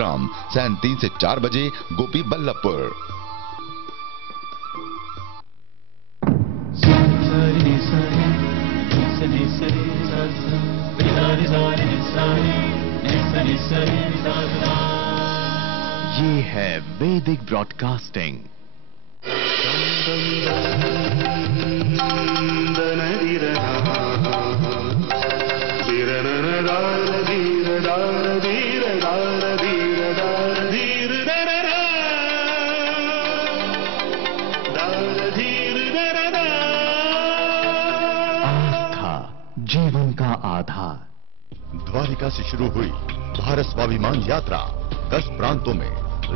नंदीग्राम सायं 3 से 4 बजे गोपी बल्लभपुर। ये है वैदिक ब्रॉडकास्टिंग। आस्था जीवन का आधार। द्वारिका से शुरू हुई भारत स्वाभिमान यात्रा 10 प्रांतों में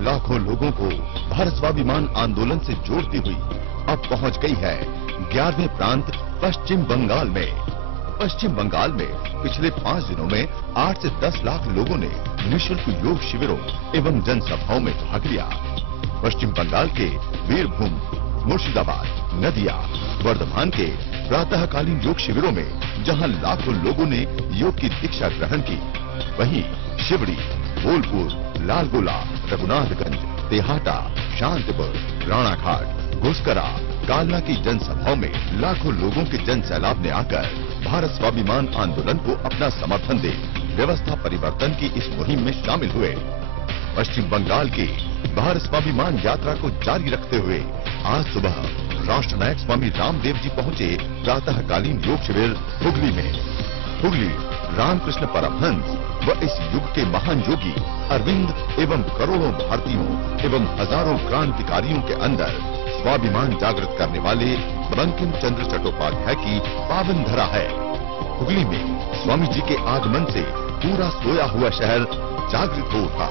लाखों लोगों को भारत स्वाभिमान आंदोलन से जोड़ती हुई अब पहुंच गई है 11वें प्रांत पश्चिम बंगाल में। पश्चिम बंगाल में पिछले 5 दिनों में 8 से 10 लाख लोगों ने निःशुल्क योग शिविरों एवं जनसभाओं में भाग लिया। पश्चिम बंगाल के वीरभूम, मुर्शिदाबाद, नदिया, वर्धमान के प्रातःकालीन योग शिविरों में जहां लाखों लोगों ने योग की दीक्षा ग्रहण की, वहीं शिवड़ी, बोलपुर, लालगोला, रघुनाथगंज, तेहाटा, शांतिपुर, राणाघाट, घुसकरा, कालना की जनसभाओं में लाखों लोगों के जन सैलाब ने आकर भारत स्वाभिमान आंदोलन को अपना समर्थन दे व्यवस्था परिवर्तन की इस मुहिम में शामिल हुए। पश्चिम बंगाल की भारत स्वाभिमान यात्रा को जारी रखते हुए आज सुबह राष्ट्र नायक स्वामी रामदेव जी पहुंचे प्रातःकालीन योग शिविर हुगली में। हुगली रामकृष्ण परमहंस व इस युग के महान योगी अरविंद एवं करोड़ों भारतीयों एवं हजारों क्रांतिकारियों के अंदर स्वाभिमान जागृत करने वाले बंकिम चंद्र चट्टोपाध्याय की पावन धरा है। हुगली में स्वामी जी के आगमन से पूरा सोया हुआ शहर जागृत हो उठा।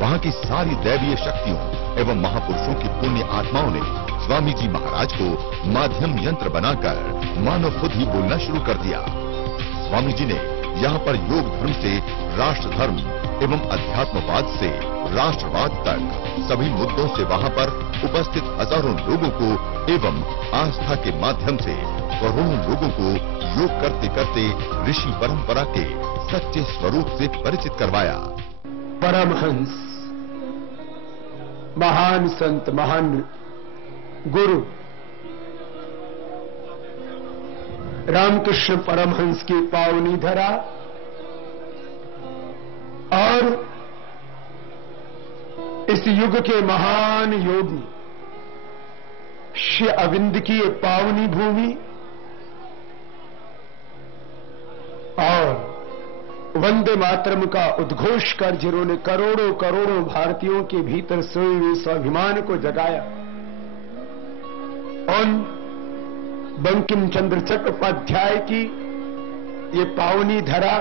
वहां की सारी दैवीय शक्तियों एवं महापुरुषों की पुण्य आत्माओं ने स्वामी जी महाराज को माध्यम यंत्र बनाकर मानो खुद ही बोलना शुरू कर दिया। स्वामी जी ने यहाँ पर योग धर्म से राष्ट्र धर्म एवं अध्यात्मवाद से राष्ट्रवाद तक सभी मुद्दों से वहाँ पर उपस्थित हजारों लोगों को एवं आस्था के माध्यम से करोड़ों लोगों को योग करते करते ऋषि परंपरा के सच्चे स्वरूप से परिचित करवाया। परमहंस, महान संत, महान गुरु रामकृष्ण परमहंस की पावनी धरा और इस युग के महान योगी श्री अरविंद की ये पावनी भूमि और वंदे मातरम का उद्घोष कर जिन्होंने करोड़ों करोड़ों भारतीयों के भीतर सोए हुए स्वाभिमान को जगाया, उन बंकिम चंद्र चट्टोपाध्याय की ये पावनी धरा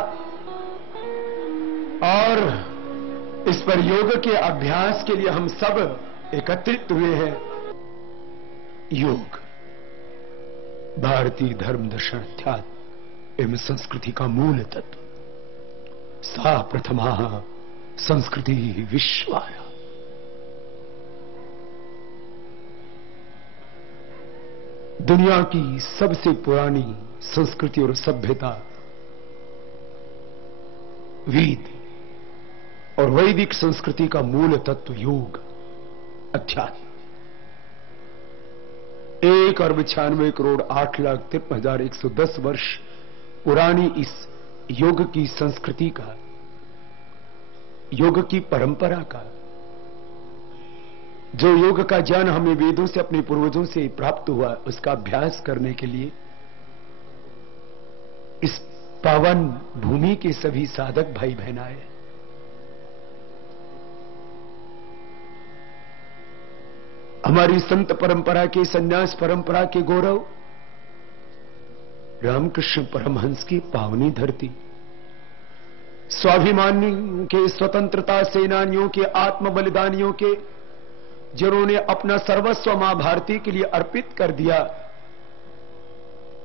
और इस पर योग के अभ्यास के लिए हम सब एकत्रित हुए हैं। योग भारतीय धर्म, दर्शन, अध्यात्म एवं संस्कृति का मूल तत्व। सा प्रथमा संस्कृति विश्वाय। दुनिया की सबसे पुरानी संस्कृति और सभ्यता वेद और वैदिक संस्कृति का मूल तत्व योग, अध्यात्म। 1,96,8,53,110 वर्ष पुरानी इस योग की संस्कृति का, योग की परंपरा का, जो योग का ज्ञान हमें वेदों से अपने पूर्वजों से प्राप्त हुआ, उसका अभ्यास करने के लिए इस पावन भूमि के सभी साधक भाई बहन आए। हमारी संत परंपरा के, संन्यास परंपरा के गौरव, रामकृष्ण परमहंस की पावनी धरती, स्वाभिमानियों के, स्वतंत्रता सेनानियों के, आत्म बलिदानियों के, जिन्होंने अपना सर्वस्व मां भारती के लिए अर्पित कर दिया।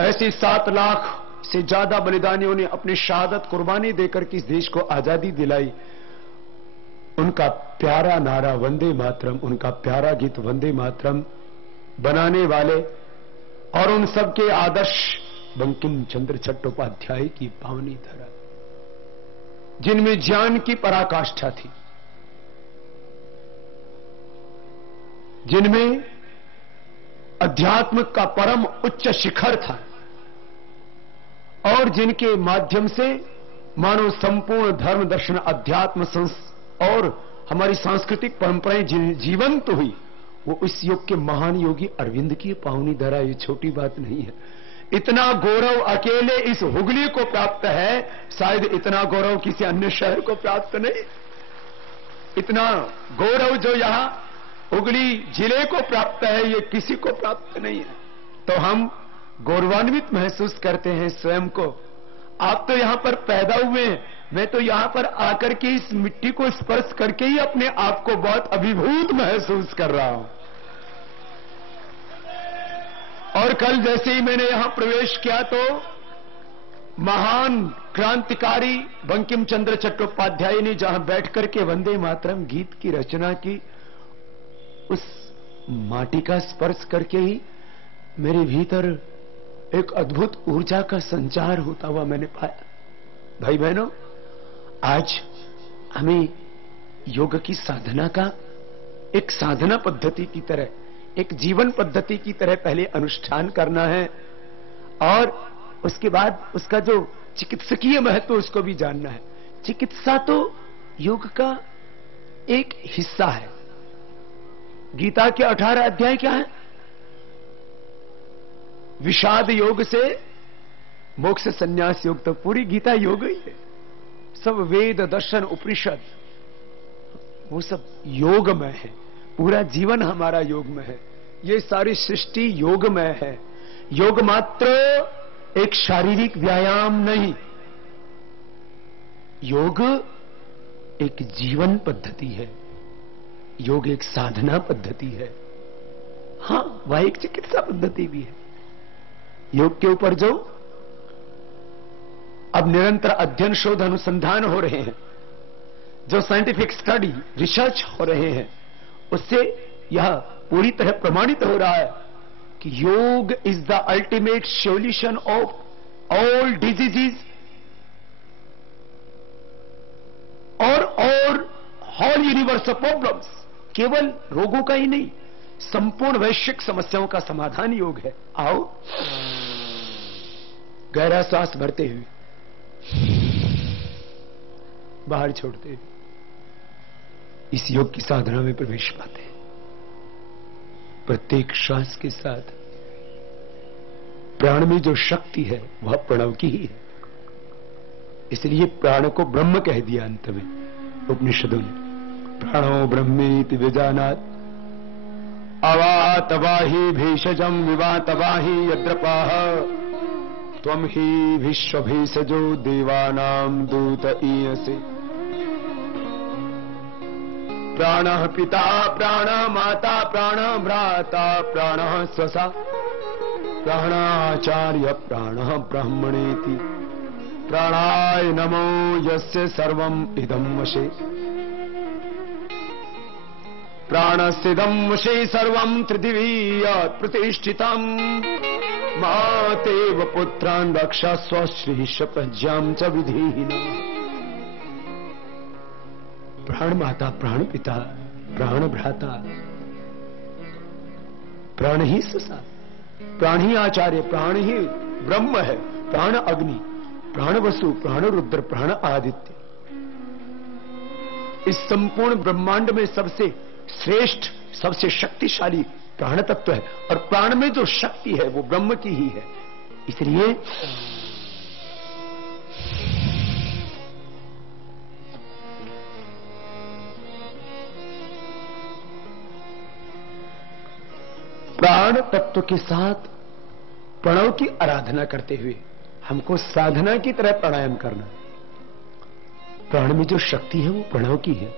ऐसे 7 लाख से ज्यादा बलिदानियों ने अपनी शहादत कुर्बानी देकर के इस देश को आजादी दिलाई। उनका प्यारा नारा वंदे मातरम, उनका प्यारा गीत वंदे मातरम बनाने वाले और उन सबके आदर्श बंकिम चंद्र चट्टोपाध्याय की पावनी धरा, जिनमें ज्ञान की पराकाष्ठा थी, जिनमें अध्यात्म का परम उच्च शिखर था और जिनके माध्यम से मानो संपूर्ण धर्म दर्शन अध्यात्म और हमारी सांस्कृतिक परंपराएं जीवंत हुई, वो इस युग के महान योगी अरविंद की पावनी धरा। ये छोटी बात नहीं है। इतना गौरव अकेले इस हुगली को प्राप्त है, शायद इतना गौरव किसी अन्य शहर को प्राप्त नहीं। इतना गौरव जो यहां हुगली जिले को प्राप्त है, ये किसी को प्राप्त नहीं है। तो हम गौरवान्वित महसूस करते हैं स्वयं को। आप तो यहां पर पैदा हुए हैं, मैं तो यहां पर आकर के इस मिट्टी को स्पर्श करके ही अपने आप को बहुत अभिभूत महसूस कर रहा हूं। और कल जैसे ही मैंने यहां प्रवेश किया तो महान क्रांतिकारी बंकिम चंद्र चट्टोपाध्याय ने जहां बैठ करके वंदे मातरम गीत की रचना की, उस माटी का स्पर्श करके ही मेरे भीतर एक अद्भुत ऊर्जा का संचार होता हुआ मैंने पाया। भाई बहनों, आज हमें योग की साधना का एक साधना पद्धति की तरह, एक जीवन पद्धति की तरह पहले अनुष्ठान करना है और उसके बाद उसका जो चिकित्सकीय महत्व उसको भी जानना है। चिकित्सा तो योग का एक हिस्सा है। गीता के 18 अध्याय क्या है? विषाद योग से मोक्ष संन्यास योग, तो पूरी गीता योग ही है। सब वेद दर्शन उपनिषद वो सब योगमय है। पूरा जीवन हमारा योगमय है। ये सारी सृष्टि योगमय है। योग मात्र एक शारीरिक व्यायाम नहीं, योग एक जीवन पद्धति है। योग एक साधना पद्धति है। हां, वह एक चिकित्सा पद्धति भी है। योग के ऊपर जो अब निरंतर अध्ययन शोध अनुसंधान हो रहे हैं, जो साइंटिफिक स्टडी रिसर्च हो रहे हैं, उससे यह पूरी तरह प्रमाणित हो रहा है कि योग is the ultimate solution of all diseases और होल यूनिवर्स ऑफ प्रॉब्लम्स। केवल रोगों का ही नहीं, संपूर्ण वैश्विक समस्याओं का समाधान योग है। आओ, गहरा सांस भरते हुए बाहर छोड़ते हुए इस योग की साधना में प्रवेश पाते हैं। प्रत्येक श्वास के साथ प्राण में जो शक्ति है वह प्रणव की ही है। इसलिए प्राण को ब्रह्म कह दिया अंत में उपनिषदों ने। प्राणो ब्रह्मेति विजानात् अवातवाहि भेषजम विवातवाहि यद्रपाः त्वं हि विश्वभेषजो देवानां दूत ईयसे। प्राणः पिता प्राणः माता प्राणः भ्राता प्राणः स्वसा प्राणाचार्य प्राणः ब्रह्मणेति। प्राणाय नमो यस्य सर्वम् इदं वशे। प्राणस्थिदं वशे सर्वं पृथिवीयात् प्रतिष्ठितम्। मातेव पुत्रान् रक्षस्व श्रीश प्रज्ञां च विधीना। प्राण माता, प्राण पिता, प्राण भ्राता, प्राण ही ससा, प्राण ही आचार्य, प्राण ही ब्रह्म है, प्राण अग्नि, प्राण वसु, प्राण रुद्र, प्राण आदित्य। इस संपूर्ण ब्रह्मांड में सबसे श्रेष्ठ, सबसे शक्तिशाली प्राण तत्व है और प्राण में जो शक्ति है वो ब्रह्म की ही है। इसलिए प्राण तत्व के साथ प्रणव की आराधना करते हुए हमको साधना की तरह प्राणायाम करना। प्राण में जो शक्ति है वो प्रणव की है।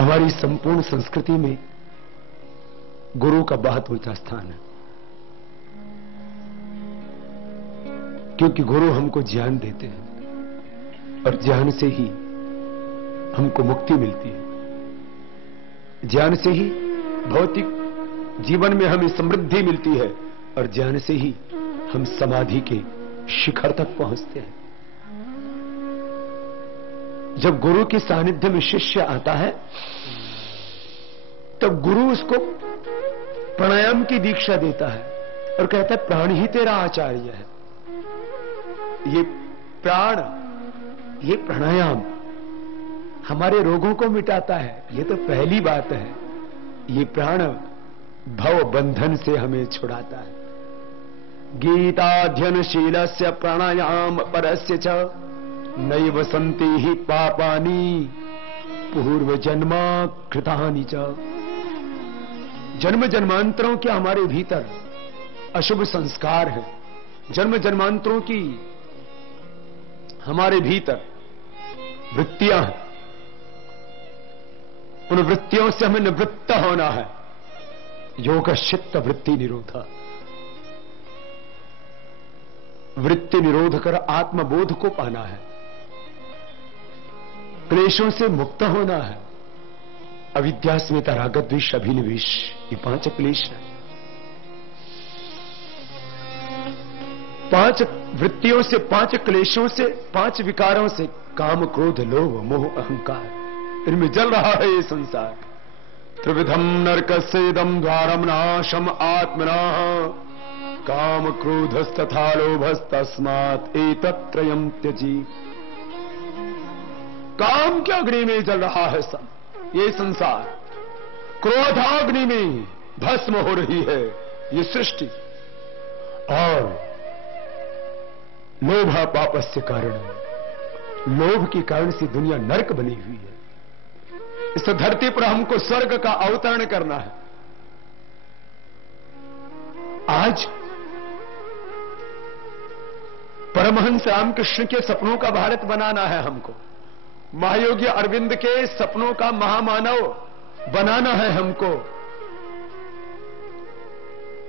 हमारी संपूर्ण संस्कृति में गुरु का बहुत ऊंचा स्थान है, क्योंकि गुरु हमको ज्ञान देते हैं और ज्ञान से ही हमको मुक्ति मिलती है। ज्ञान से ही भौतिक जीवन में हमें समृद्धि मिलती है और ज्ञान से ही हम समाधि के शिखर तक पहुंचते हैं। जब गुरु के सानिध्य में शिष्य आता है तब गुरु उसको प्राणायाम की दीक्षा देता है और कहता है प्राण ही तेरा आचार्य है। ये प्राण, ये प्राणायाम हमारे रोगों को मिटाता है, ये तो पहली बात है। ये प्राण भव बंधन से हमें छुड़ाता है। गीताध्ययनशीलस्य प्राणायाम परस्य च नैव सन्ति हि पापानि पूर्व जन्मा कृतानि च। जन्म जन्मांतरों के हमारे भीतर अशुभ संस्कार है, जन्म जन्मांतरों की हमारे भीतर वृत्तियां हैं, उन वृत्तियों से हमें निवृत्त होना है। योग चित्त वृत्ति निरोध, वृत्ति निरोध कर आत्मबोध को पाना है, क्लेशों से मुक्त होना है। अविद्या स्मिता राग द्वेष अभिनिवेश, ये 5 क्लेश है। 5 वृत्तियों से, 5 क्लेशों से, 5 विकारों से, काम क्रोध लोभ मोह अहंकार, इनमें जल रहा है ये संसार। त्रिविधम नरकस्येदं द्वारम नाशम आत्मना काम क्रोधस्तथा लोभस्तस्मात् एतत्त्रयम् त्यजी। काम के अग्नि में जल रहा है सब ये संसार, क्रोधाग्नि में भस्म हो रही है ये सृष्टि, और लोभ पापस्य कारण, लोभ के कारण से दुनिया नरक बनी हुई है। इस धरती पर हमको स्वर्ग का अवतरण करना है। आज परमहंस रामकृष्ण के सपनों का भारत बनाना है हमको, महायोगी अरविंद के सपनों का महामानव बनाना है हमको।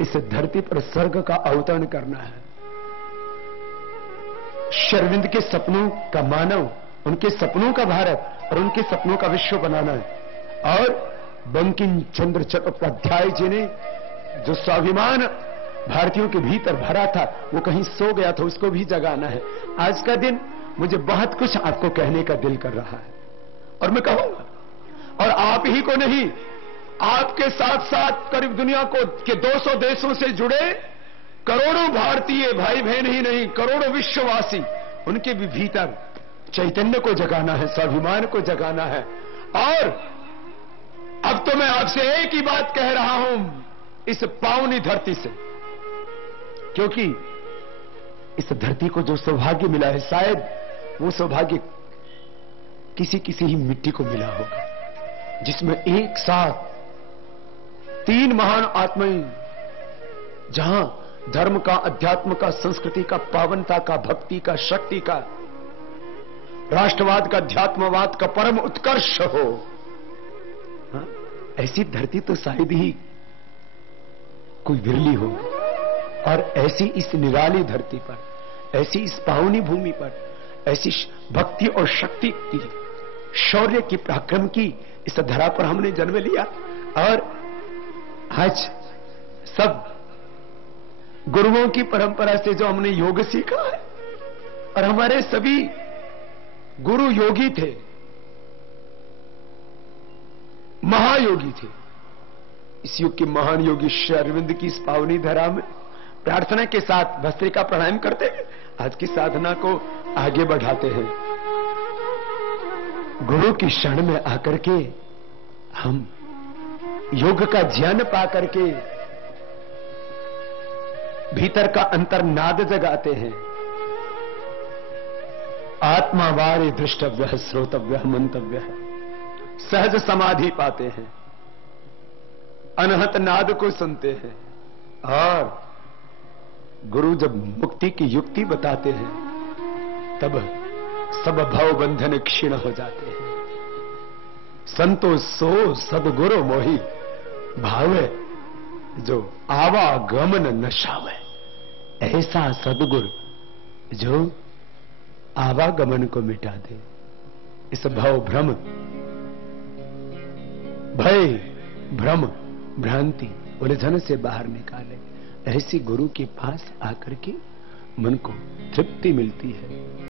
इस धरती पर स्वर्ग का अवतरण करना है। अरविंद के सपनों का मानव, उनके सपनों का भारत और उनके सपनों का विश्व बनाना है। और बंकिम चंद्र चट्टोपाध्याय जी ने जो स्वाभिमान भारतीयों के भीतर भरा था, वो कहीं सो गया था, उसको भी जगाना है। आज का दिन मुझे बहुत कुछ आपको कहने का दिल कर रहा है और मैं कहूंगा, और आप ही को नहीं, आपके साथ साथ करीब दुनिया को के 200 देशों से जुड़े करोड़ों भारतीय भाई बहन ही नहीं, करोड़ों विश्ववासी, उनके भी भीतर चैतन्य को जगाना है, स्वाभिमान को जगाना है। और अब तो मैं आपसे एक ही बात कह रहा हूं इस पावनी धरती से, क्योंकि इस धरती को जो सौभाग्य मिला है, शायद वो सौभाग्य किसी किसी ही मिट्टी को मिला होगा, जिसमें एक साथ 3 महान आत्माएं, जहां धर्म का, अध्यात्म का, संस्कृति का, पावनता का, भक्ति का, शक्ति का, राष्ट्रवाद का, अध्यात्मवाद का परम उत्कर्ष हो। हाँ? ऐसी धरती तो शायद ही कोई विरली हो। और ऐसी इस निराली धरती पर, ऐसी इस पावनी भूमि पर, ऐसी भक्ति और शक्ति की, शौर्य की, पराक्रम की इस धरा पर हमने जन्म लिया। और आज सब गुरुओं की परंपरा से जो हमने योग सीखा है, और हमारे सभी गुरु योगी थे, महायोगी थे। इस युग के महान योगी श्री अरविंद की इस पावनी धरा में प्रार्थना के साथ भस्त्रिका प्राणायाम करते हैं, आज की साधना को आगे बढ़ाते हैं। गुरु की शरण में आकर के हम योग का ज्ञान पा करके भीतर का अंतर्नाद जगाते हैं। आत्मा वारे दृष्टव्य, श्रोतव्य, मंतव्य, सहज समाधि पाते हैं, अनहत नाद को सुनते हैं। और गुरु जब मुक्ति की युक्ति बताते हैं, तब सब भव बंधन क्षीण हो जाते हैं। संतो सो सदगुरु मोहि भावे, जो आवागमन नशावे। ऐसा सदगुरु जो आवागमन को मिटा दे, इस भव भ्रम, भय, भ्रम, भ्रांति, उलझन से बाहर निकाले। ऐसी गुरु के पास आकर के मन को तृप्ति मिलती है।